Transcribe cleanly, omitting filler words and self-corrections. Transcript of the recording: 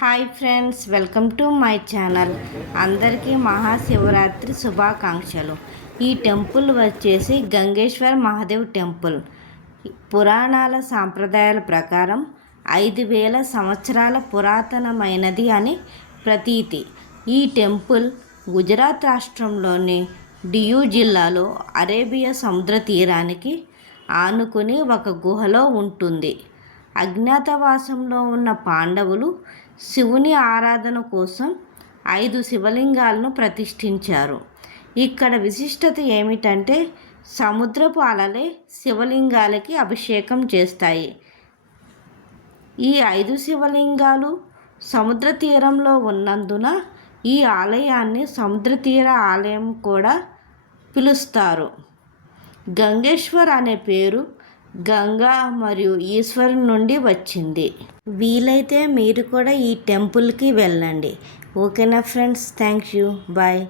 Hi friends, welcome to my channel. అందరికీ మహాశివరాత్రి శుభాకాంక్షలు. ఈ టెంపుల్ వచ్చేసి గంగేశ్వర్ మహాదేవ్ టెంపుల్. పురాణాల సాంప్రదాయాల ప్రకారం 5000 సంవత్సరాల పురాతనమైనది అని ప్రతీతి. ఈ టెంపుల్ గుజరాత్ రాష్ట్రంలోని డియూ జిల్లాలో అరేబియా సముద్ర తీరానికి ఆనుకుని ఒక గుహలో ఉంటుంది. అజ్ఞాతవాసంలో ఉన్న పాండవులు శివుని ఆరాధన కోసం 5 శివలింగాలను ప్రతిష్ఠించారు. ఇక్కడ విశిష్టత ఏమిటంటే సముద్రపు అలలే శివలింగాలకి అభిషేకం చేస్తాయి. ఈ 5 శివలింగాలు సముద్ర తీరంలో ఉన్నందున ఈ ఆలయాన్ని సముద్ర తీర ఆలయం కూడా పిలుస్తారు. గంగేశ్వర్ అనే పేరు గంగా మరియు ఈశ్వరు నుండి వచ్చింది. వీలైతే మీరు కూడా ఈ టెంపుల్కి వెళ్ళండి. ఓకేనా ఫ్రెండ్స్, థ్యాంక్ యూ, బాయ్.